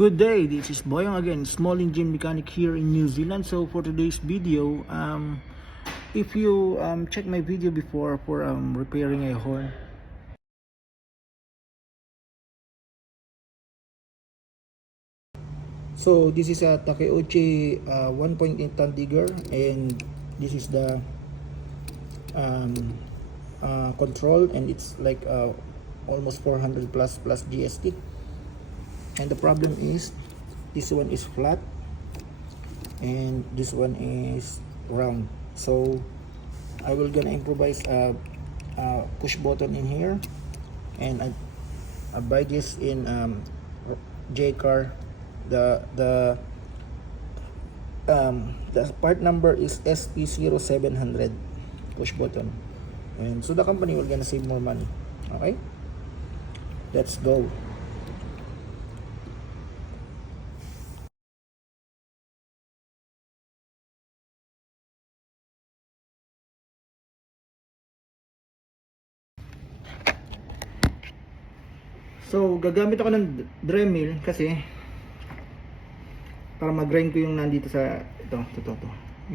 Good day, this is Boyong again, small engine mechanic here in New Zealand. So for today's video, if you check my video before for repairing a horn. So this is a Takeuchi 1.8 ton digger, and this is the control, and it's like almost 400 plus GST. And the problem is this one is flat and this one is round, so I will gonna improvise a push button in here, and I buy this in J-Car. The part number is SP0700 push button, and so the company will gonna save more money. Okay, let's go. So gagamit ako ng Dremel kasi para mag-grind ko yung nandito sa ito,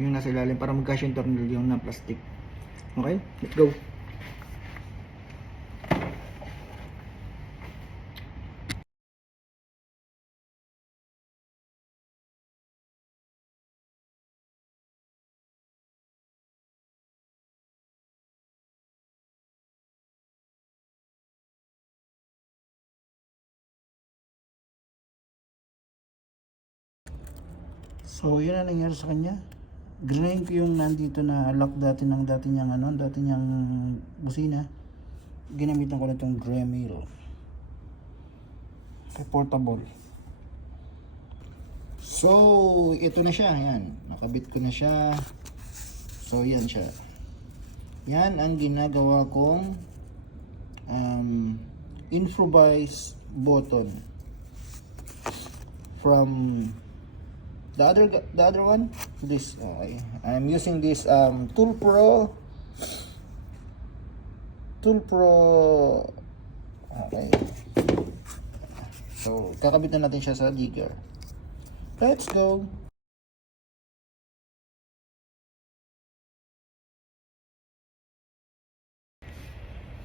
yung nasa ilalim, para mag-cash yung tornilyo ng plastic. Okay, let's go. So yun ang nangyari sa kanya. Grind ko yung nandito na lock dati niyang busina. Ginamitan ko na itong Dremel portable. So ito na siya, yan, nakabit ko na siya. So yan siya, yan ang ginagawa kong improvise button from the other one. This I'm using this Tool Pro. Okay, so kakabit na natin siya sa digger. Let's go.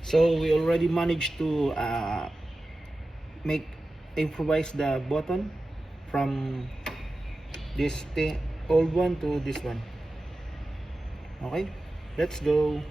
So we already managed to improvise the button from this old one to this one. Okay, let's go.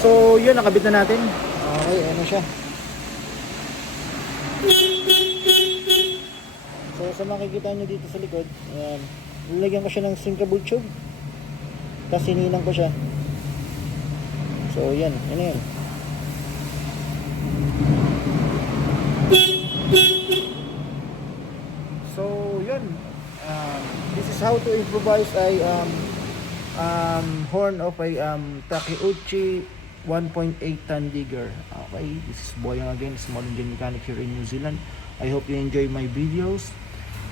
So yun, nakabit na natin. Okay, ano siya. So sa makikita nyo dito sa likod, ayan, nilagyan ko siya ng sinkable tube, tapos sininang ko siya. So yan, yan. So yun, this is how to improvise a horn of a Takeuchi 1.8 ton digger. Okay, this is Boyong again, small engine mechanic here in New Zealand. I hope you enjoy my videos,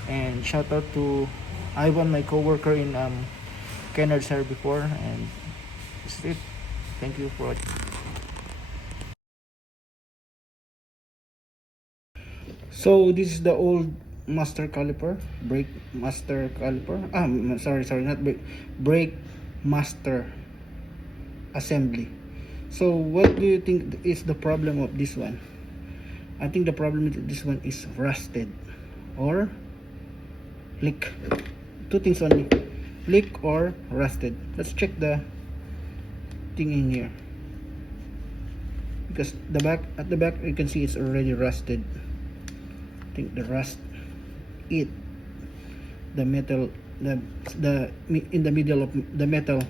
and shout out to Ivan, my co-worker in Kennard's here before, and this is it. Thank you for watching. So this is the old master caliper, brake master caliper. Sorry, not brake master assembly. So what do you think is the problem of this one? I think the problem with this one is rusted or leak. Two things only, leak or rusted. Let's check the thing in here, because at the back you can see it's already rusted. I think the rust the metal, the in the middle of the metal,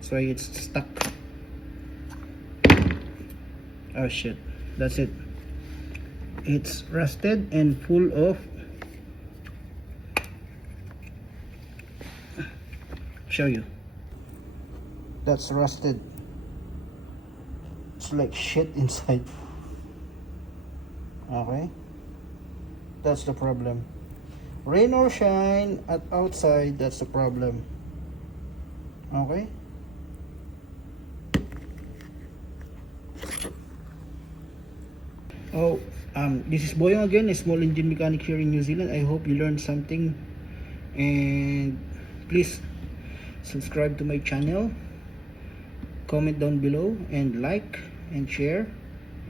so it's stuck. Oh shit, that's it. It's rusted and full of, show you, that's rusted. It's like shit inside. Okay, that's the problem. Rain or shine at outside, that's the problem. Okay. Oh, this is Boyong again, a small engine mechanic here in New Zealand. I hope you learned something, and please subscribe to my channel, comment down below, and like and share,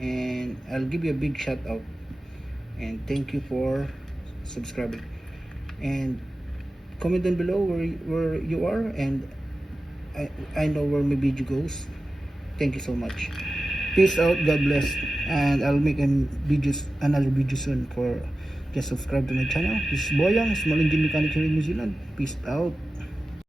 and I'll give you a big shout out, and thank you for subscribing, and comment down below where you are, and I know where my video goes. Thank you so much. Peace out, God bless, and I'll make another video soon. For just subscribe to my channel. This is Boyong, small engine mechanic here in New Zealand. Peace out.